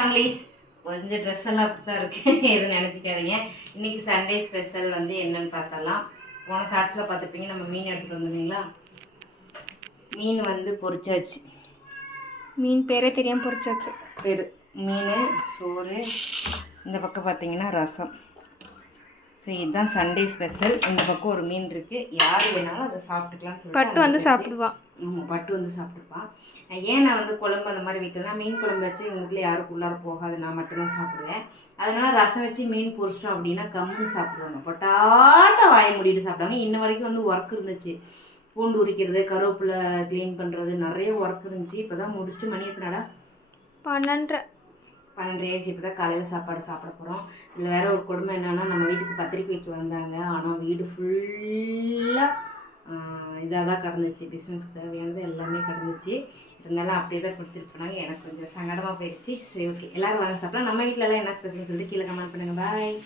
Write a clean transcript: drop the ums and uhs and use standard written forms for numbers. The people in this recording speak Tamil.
ஃபேமிலிஸ் கொஞ்சம் ட்ரெஸ் எல்லாம் அப்படி தான் இருக்குது எதுவும் நினச்சிக்காதீங்க. இன்றைக்கி சண்டே ஸ்பெஷல் வந்து என்னென்னு பார்த்தலாம். போன ஷார்ட்ஸில் பார்த்துருப்பீங்க, நம்ம மீன் எடுத்துகிட்டு வந்துருந்தீங்களா. மீன் வந்து பொரிச்சாச்சு. மீன் பேரே தெரியாமல் பொரிச்சாச்சு. மீன் சோறு, இந்த பக்கம் பார்த்தீங்கன்னா ரசம். ஸோ இதுதான் சண்டே ஸ்பெஷல். இந்த பக்கம் ஒரு மீன் இருக்குது, யார் வேணாலும் அதை சாப்பிட்டுக்கலாம்னு சொல்லிட்டு பட்டு வந்து சாப்பிடுவா. ஆமாம், பட்டு வந்து சாப்பிட்டுப்பா. ஏன் நான் வந்து குழம்பு அந்த மாதிரி வைக்கிறேன்னா, மீன் குழம்பு வச்சு எங்கள் வீட்டில் யாருக்கும் உள்ளார போகாது, நான் மட்டும்தான் சாப்பிடுவேன். அதனால் ரசம் வச்சு மீன் பொரிச்சிட்டோம் அப்படின்னா கம்முன்னு சாப்பிடுவாங்க, பொட்டாட்ட வாயை மூடிட்டு சாப்பிடுவாங்க. இன்ன வரைக்கும் வந்து ஒர்க் இருந்துச்சு, பூண்டு உரிக்கிறது, கருவேப்பிலை க்ளீன் பண்ணுறது, நிறைய ஒர்க் இருந்துச்சு. இப்போ தான் முடிச்சுட்டு மணி எத்தனாடா 12 ஆயிடுச்சு. இப்போ தான் காலையில் சாப்பாடு சாப்பிட போகிறோம். இதில் வேறு ஒரு கொடுமை என்னென்னா, நம்ம வீட்டுக்கு பத்திரிக்கை வைக்க வந்தாங்க, ஆனால் வீடு ஃபுல்லாக இதாக தான் கிடந்துச்சு. பிஸ்னஸ்க்கு தேவையானது எல்லாமே கிடந்துச்சு. இருந்தாலும் அப்படியே தான் கொடுத்துட்டு போனாங்க. எனக்கு கொஞ்சம் சங்கடமாக போயிடுச்சு. சரி, ஓகே, எல்லோரும் வாங்க சாப்பிடலாம். நம்ம வீட்டிலலாம் என்ன ஸ்பெஷல்னு சொல்லிட்டு கீழே கமெண்ட் பண்ணுங்கள். பாய்.